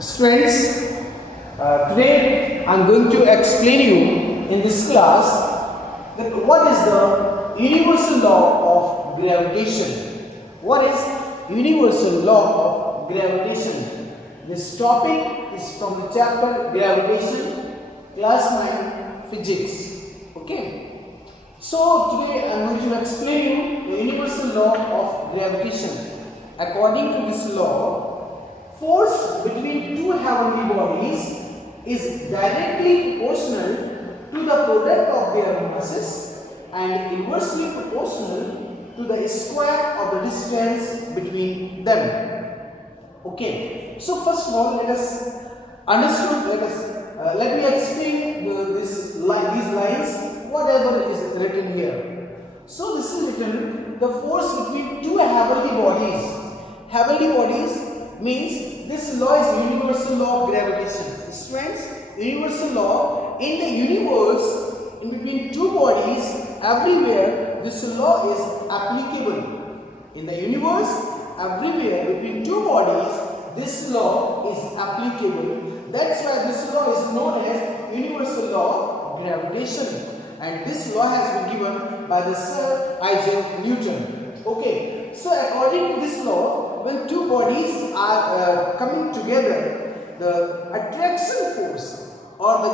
Students, today I am going to explain you in this class that what is the universal law of gravitation. What is universal law of gravitation? This topic is from the chapter Gravitation, class 9 physics. Okay. So today I am going to explain you the universal law of gravitation. According to this law, force between two heavenly bodies is directly proportional to the product of their masses and inversely proportional to the square of the distance between them. Okay. So first of all, let me explain these lines, whatever is written here. So this is written, the force between two heavenly bodies. Heavenly bodies means this law is universal law of gravitation. Students, universal law in the universe, in between two bodies, everywhere this law is applicable. In the universe, everywhere between two bodies, this law is applicable. That's why this law is known as universal law of gravitation. And this law has been given by the Sir Isaac Newton. Okay, so according to this law, when two bodies are coming together, the attraction force or the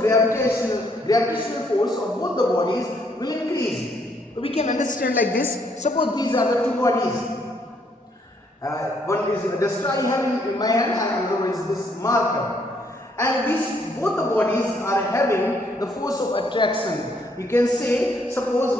gravitational force of both the bodies will increase. We can understand like this. Suppose these are the two bodies. One is the star I have in my hand and another is this marker. And these both the bodies are having the force of attraction. You can say, suppose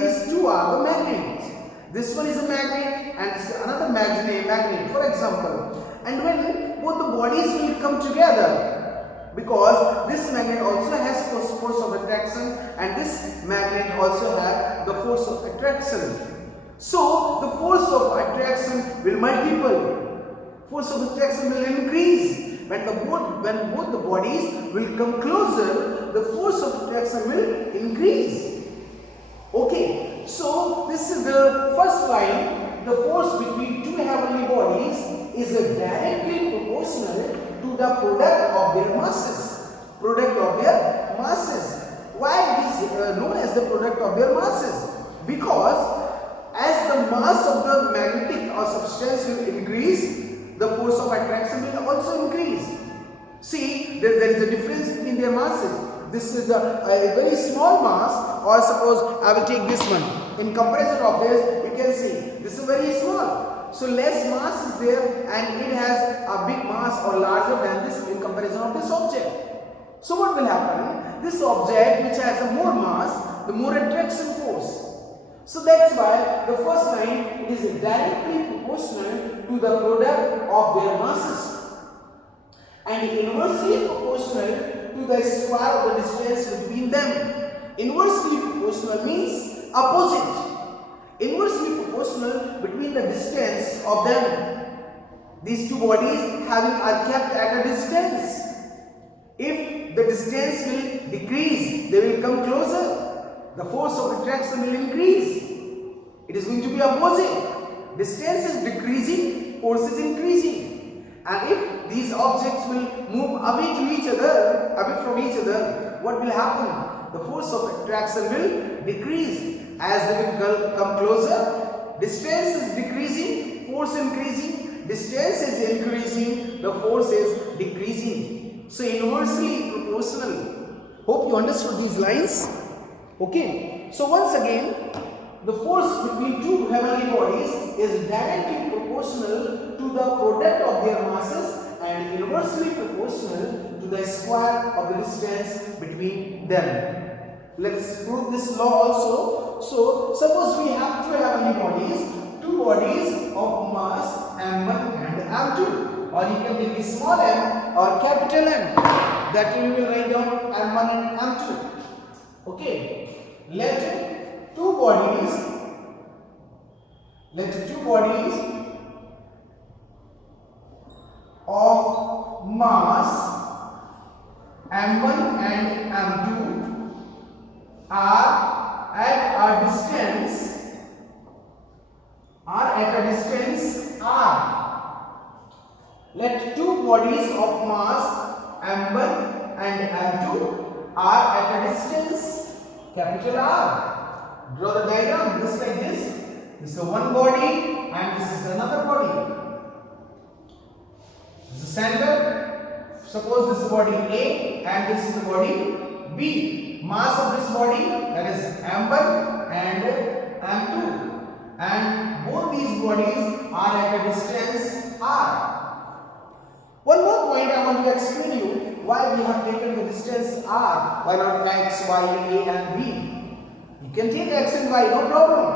these two are the magnets. This one is a magnet and this is another magnet, for example. And when both the bodies will come together, because this magnet also has force of attraction and this magnet also has the force of attraction. So the force of attraction will multiple. Force of attraction will increase. When both the bodies will come closer, the force of attraction will increase. Okay, so this is the first line. The force between two heavenly bodies is directly proportional to the product of their masses. Product of their masses. Why it is known as the product of their masses? Because as the mass of the magnetic or substance will increase, the force of attraction will also increase. See, there is a difference between their masses. This is a very small mass, or suppose I will take this one. In comparison of this, you can see this is very small. So less mass is there and it has a big mass or larger than this in comparison of this object. So what will happen? This object which has a more mass, the more attraction force. So that's why the first line is directly proportional to the product of their masses and inversely proportional to the square of the distance between them. Inversely proportional means opposite. Inversely proportional between the distance of them. These two bodies are kept at a distance. If the distance will decrease, they will come closer. The force of attraction will increase. It is going to be opposite. Distance is decreasing, force is increasing. And if these objects will move away from each other, what will happen? The force of attraction will decrease. As they will come closer, distance is decreasing, force increasing. Distance is increasing, the force is decreasing. So inversely proportional. Hope you understood these lines. Okay. So once again, the force between two heavenly bodies is directly proportional to the product of their masses and inversely proportional to the square of the distance between them. Let's prove this law also. So suppose we have two heavenly bodies, two bodies of mass m1 and m2, or you can take small m or capital M. That we will write down m1 and m2. Okay. Let two bodies of mass m1 and m2 are at a distance r. let two bodies of mass m1 and m2 are at a distance capital R. Draw the diagram just like this. This is one body and this is another body. This is the center. Suppose this is body A and this is the body B. Mass of this body, that is m1 and m2, and both these bodies are at a distance r. One more point I want to explain you why we have taken the distance r. Why not x, y, a and b? You can take x and y, no problem.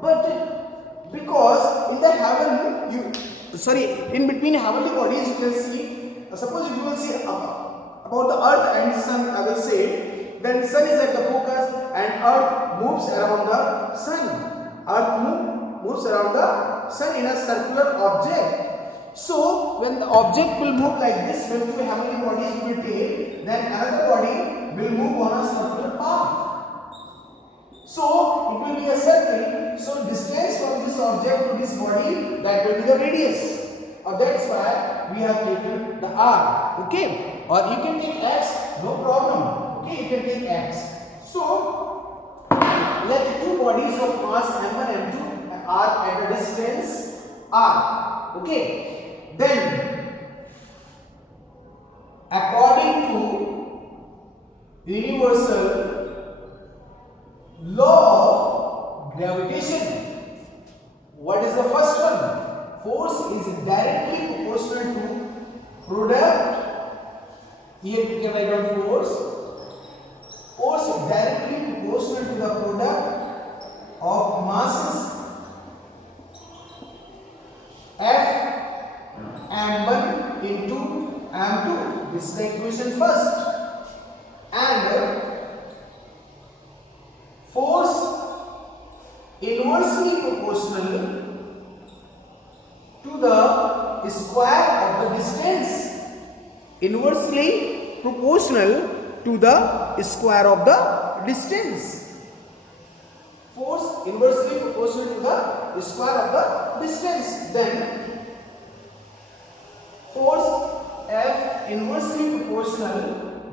But because in the heaven, in between heavenly bodies, you can see. Suppose if you will see about the earth and sun, I will say, then sun is at the focus and earth moves around the sun. Earth moves around the sun in a circular object. So when the object will move like this, when two heavenly bodies will take, then another body will move on a circular path. So it will be a circle. So distance from this object to this body, that will be the radius. That's why we have taken the r. Okay, or you can take x, no problem. Okay, you can take x. So let two bodies of mass m1 and m2 are at a distance r. Okay, then according to universal law of gravitation, what is the first one? Force is directly proportional to product. Here we can write down force. Force is directly proportional to the product of masses F m1 into m2. This is the equation first. And force inversely proportional to the square of the distance. Inversely proportional to the square of the distance. Force inversely proportional to the square of the distance. Then force F inversely proportional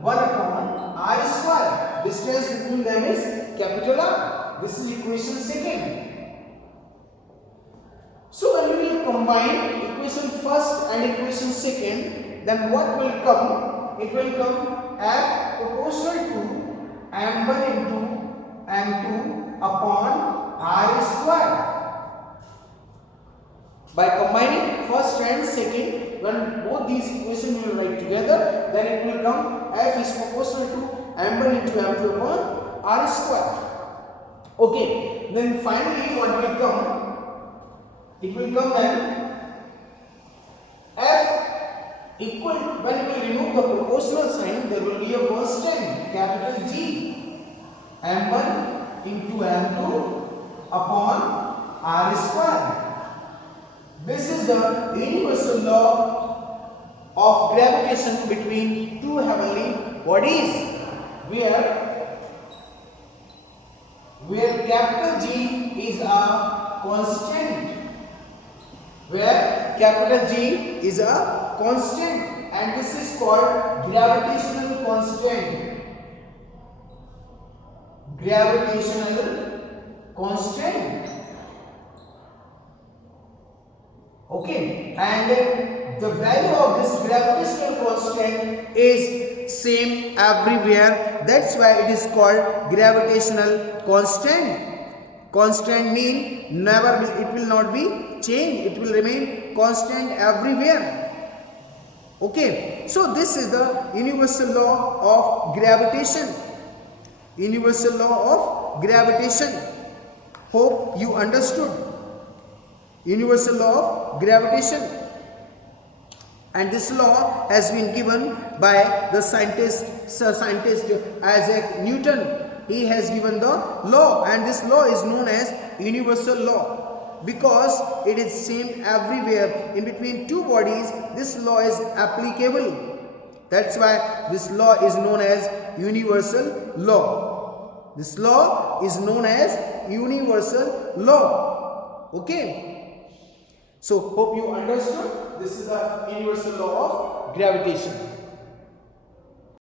1 upon r square. Distance between them is capital R. This is equation second. So when we will combine equation first and equation second, then what will come? It will come F proportional to m1 into m2 upon r square. By combining first and second, when both these equations will write together, then it will come F is proportional to m1 into m2 upon r square. Okay, then finally what will come? It will come then F equal, when we remove the proportional sign, there will be a constant capital G, m1 into m2 upon r square. This is the universal law of gravitation between two heavenly bodies, where capital G is a constant. Where capital G is a constant, and this is called gravitational constant. Gravitational constant. Okay, and the value of this gravitational constant is same everywhere. That's why it is called gravitational constant. Constant means it will not be changed. It will remain constant everywhere. Okay. So this is the universal law of gravitation. Universal law of gravitation. Hope you understood. Universal law of gravitation. And this law has been given by the scientist Isaac Newton. He has given the law, and this law is known as universal law because it is same everywhere. In between two bodies, this law is applicable. That's why this law is known as universal law. This law is known as universal law. Okay. So hope you understood. This is the universal law of gravitation.